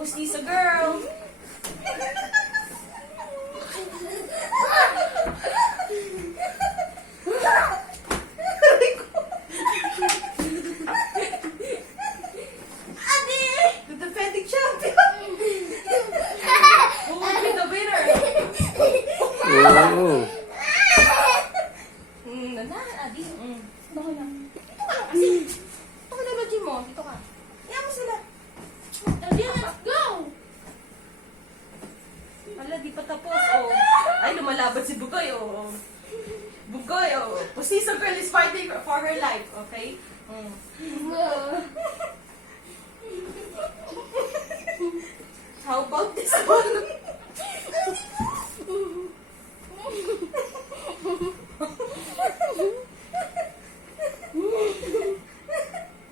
Pustiso girl. The defending champion. Who will be the winner? Oo. Adi. Baka lang. Dito ka kasi. Dito ka na, Jim mo. Dito ka. Iyan mo sila. Adi, let's go! Wala, di pa tapos. Oh. Ay, lumalaban si Bugoy. Oh. Bugoy, oh. Pustiso girl is fighting for her life. Okay? How about this one?